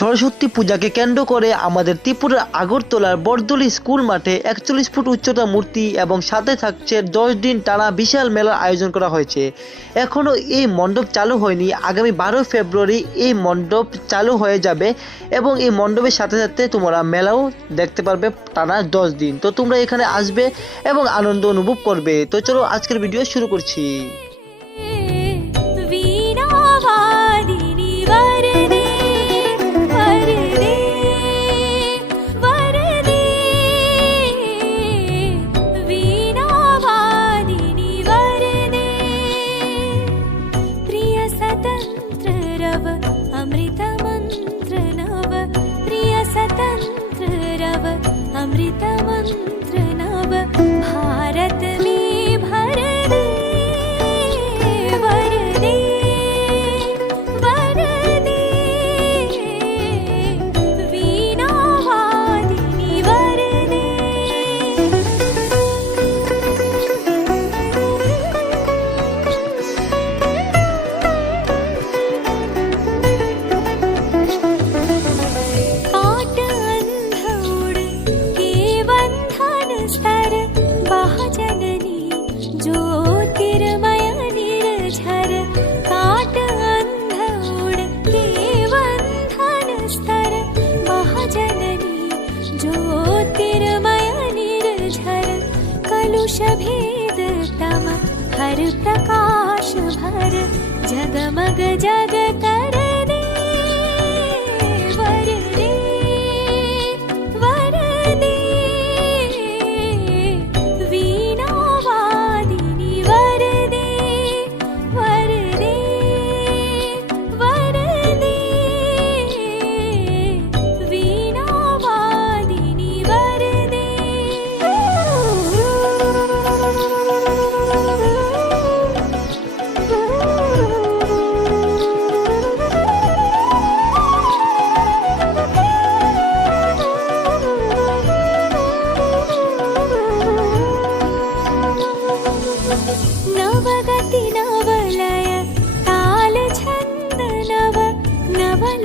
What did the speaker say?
সরস্বতী পূজাকে কেন্দ্র করে আমাদের ত্রিপুরার আগরতলার বরদলি স্কুল মাঠে ৪১ ফুট উচ্চতা মূর্তি এবং সাথে থাকছে ১০ দিন টানা বিশাল মেলার আয়োজন করা হয়েছে। এখনও এই মণ্ডপ চালু হয়নি, আগামী ১২ ফেব্রুয়ারি এই মণ্ডপ চালু হয়ে যাবে এবং এই মণ্ডপের সাথে সাথে তোমরা মেলাও দেখতে পারবে টানা ১০ দিন। তো তোমরা এখানে আসবে এবং আনন্দ অনুভব করবে। তো চলো আজকের ভিডিও শুরু করছি। अमृत मंत्र नव भारत में भर दे वर दे वर दे वीणा वादिनी वर दे। ज्योतिर्मय निर्झर काट अंध उड़ के बंधन स्तर महाजननी ज्योतिर्मय निर्झर कलुष भेद तम हर प्रकाश भर जगमग जग कर दे वर दे वर दे वीणा वादिनी वर दे वर दे वर दे वीणा वादिनी वर दे। नवगति नवलय ताल छंद नव नवल